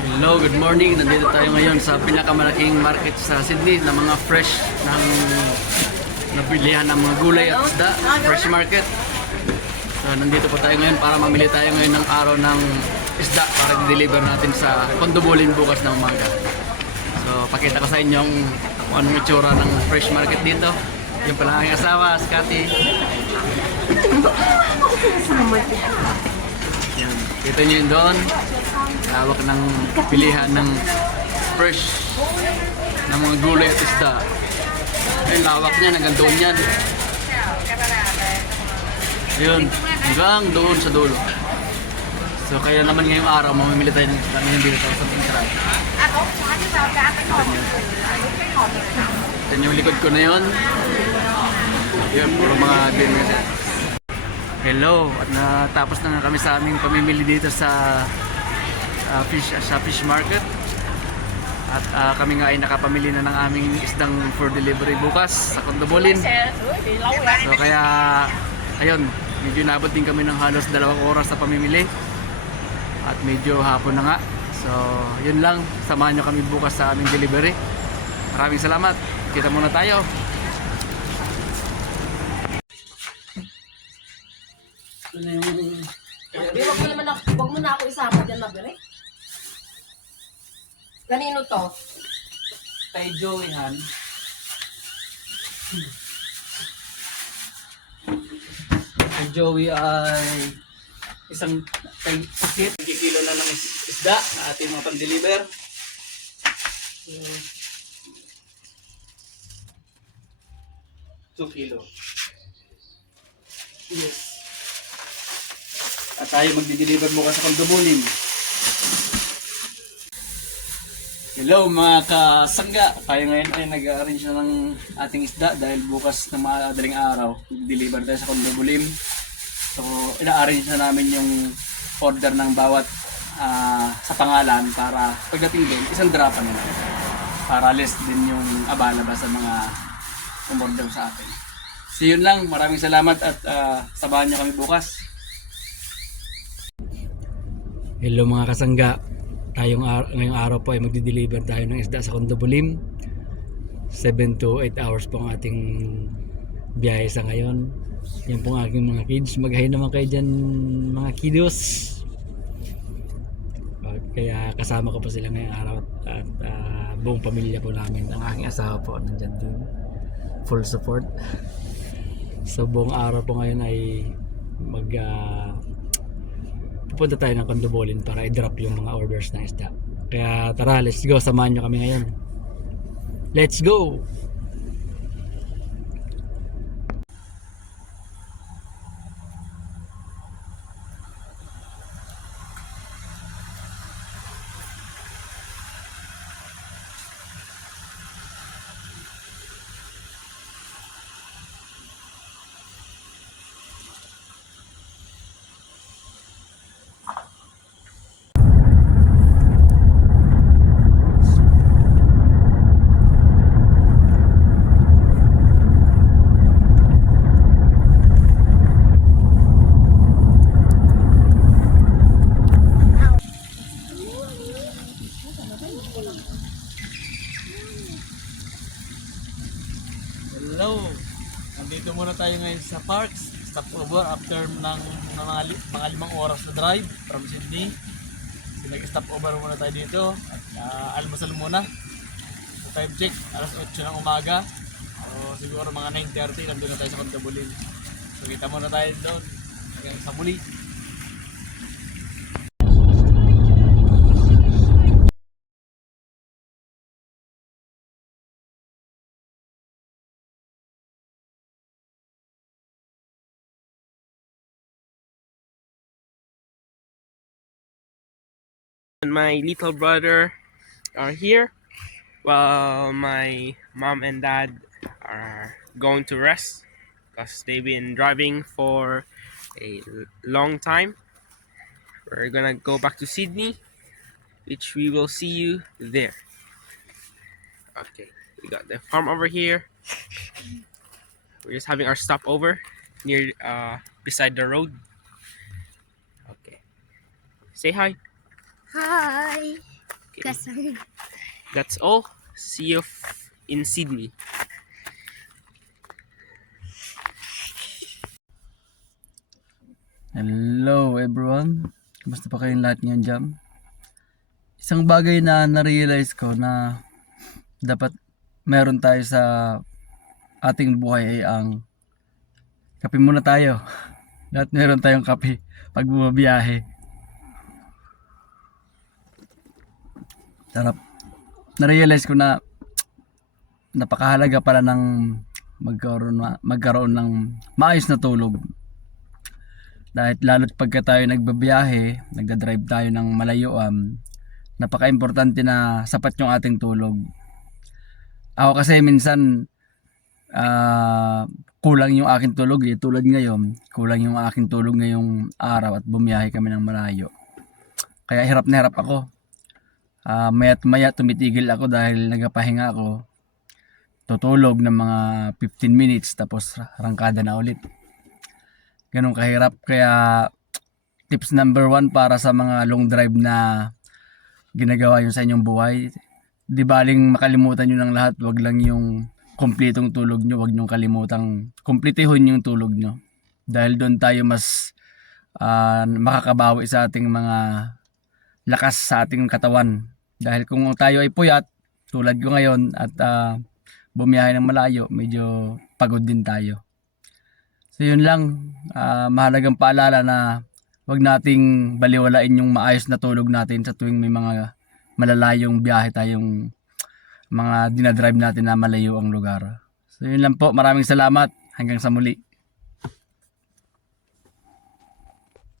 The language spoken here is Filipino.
Hello, good morning. Nandito tayo ngayon sa pinakamalaking market sa Sydney na mga fresh ng napilihan ng mga gulay at isda, fresh market. So, nandito po tayo ngayon para mamili tayo ngayon ng araw ng isda para i-deliver natin sa Condobulin bukas ng umaga. So, pakita ko sa inyo kung anong itsura ng fresh market dito. Yung pala aking asawa, Scotty. Yan. Kita nyo yun doon. Lawak ng pilihan ng fresh ng mga gulay at isda. Ayun, lawak niyan, hanggang doon yan. Ayun, hanggang doon sa dulo. So kaya naman ngayong araw, mamimili tayo ng dito sa Pintrap. Ito yung likod ko na yun. Yun, puro mga din. Hello, at natapos na nga kami sa aming pamimili dito sa fish market. At kami nga ay nakapamili na ng aming isdang for delivery bukas sa Condobulin. So kaya, ayun, medyo nabot din kami ng halos 2 oras sa pamimili. At medyo hapon na nga. So, yun lang. Samahan nyo kami bukas sa aming delivery. Maraming salamat. Kita muna tayo. Wag mo na ako isama dyan, Mabere. Kanino to? Kay Joey Han. Kay Joey ay isang pakit. Kilo na ng isda na ating mga pang-deliver. So, 2 kilo. Yes. At tayo magdi-deliver bukas sa Condobulin. Hello mga kasangga. Tayo ngayon ay nag-arrange na ng ating isda dahil bukas na madaling araw deliver tayo sa Condobulin. So ina-arrange na namin yung order ng bawat sa pangalan para pagdating doon isang drapan na para less din yung abala ba sa mga umorder sa atin. So yun lang, maraming salamat at sabahan nyo kami bukas. Hello mga kasangga. Ngayong araw po ay magdi-deliver tayo ng isda sa Condobulin. 7 to 8 hours po ang ating biyahe sa ngayon. Yan po ang aking mga kids. Mag-hi naman kayo dyan mga kiddos. Kaya kasama ko po sila ngayong araw at buong pamilya po namin. Ang aking asawa po nandyan din. Full support. So buong araw po ngayon ay pupunta tayo ng Condobulin para i-drop yung mga orders na isda. Kaya tara, let's go. Samahan nyo kami ngayon. Let's go! Hello! Nandito muna tayo ngayon sa Parks. Stopover after ng mga 5 oras na drive from Sydney. So, nag-stopover muna tayo dito at almusal muna. So, time check, alas 8 ng umaga. So, siguro mga 9:30 nandun na tayo sa Condobulin. So kita muna tayo doon hanggang sa muli. And my little brother are here while my mom and dad are going to rest because they've been driving for a long time. We're gonna go back to Sydney, which we will see you there. Okay, we got the farm over here. We're just having our stopover near beside the road. Okay, say hi. Hi! That's all. See you in Sydney. Hello everyone. Kumusta pa kayong lahat ngayon dyan? Isang bagay na na-realize ko na dapat meron tayo sa ating buhay ay ang kape muna tayo. Dapat meron tayong kape pag bumabiyahe. Sarap. Na-realize ko na napakahalaga pala ng magkaroon ng maayos na tulog. Dahil lalo't pagka tayo nagbabiyahe, nagdadrive tayo ng malayo, napaka-importante na sapat yung ating tulog. Ako kasi minsan kulang yung aking tulog tulad ngayon, kulang yung aking tulog ngayong araw at bumiyahe kami ng malayo. Kaya hirap na hirap ako. Maya't maya tumitigil ako dahil nagpapahinga ako. Tutulog ng mga 15 minutes tapos rangkada na ulit. Ganun kahirap. Kaya tips number 1 para sa mga long drive na ginagawa nyo sa inyong buhay, di baling makalimutan nyo ng lahat. Wag lang yung kompletong tulog nyo, wag nyo kalimutang kumpletihon yung tulog nyo, dahil doon tayo mas makakabawi sa ating mga lakas sa ating katawan. Dahil kung tayo ay puyat tulad ko ngayon at bumiyahe ng malayo, medyo pagod din tayo. So yun lang, mahalagang paalala na wag nating baliwalain yung maayos na tulog natin sa tuwing may mga malalayong biyahe tayong mga dinadrive natin na malayo ang lugar. So yun lang po, maraming salamat, hanggang sa muli.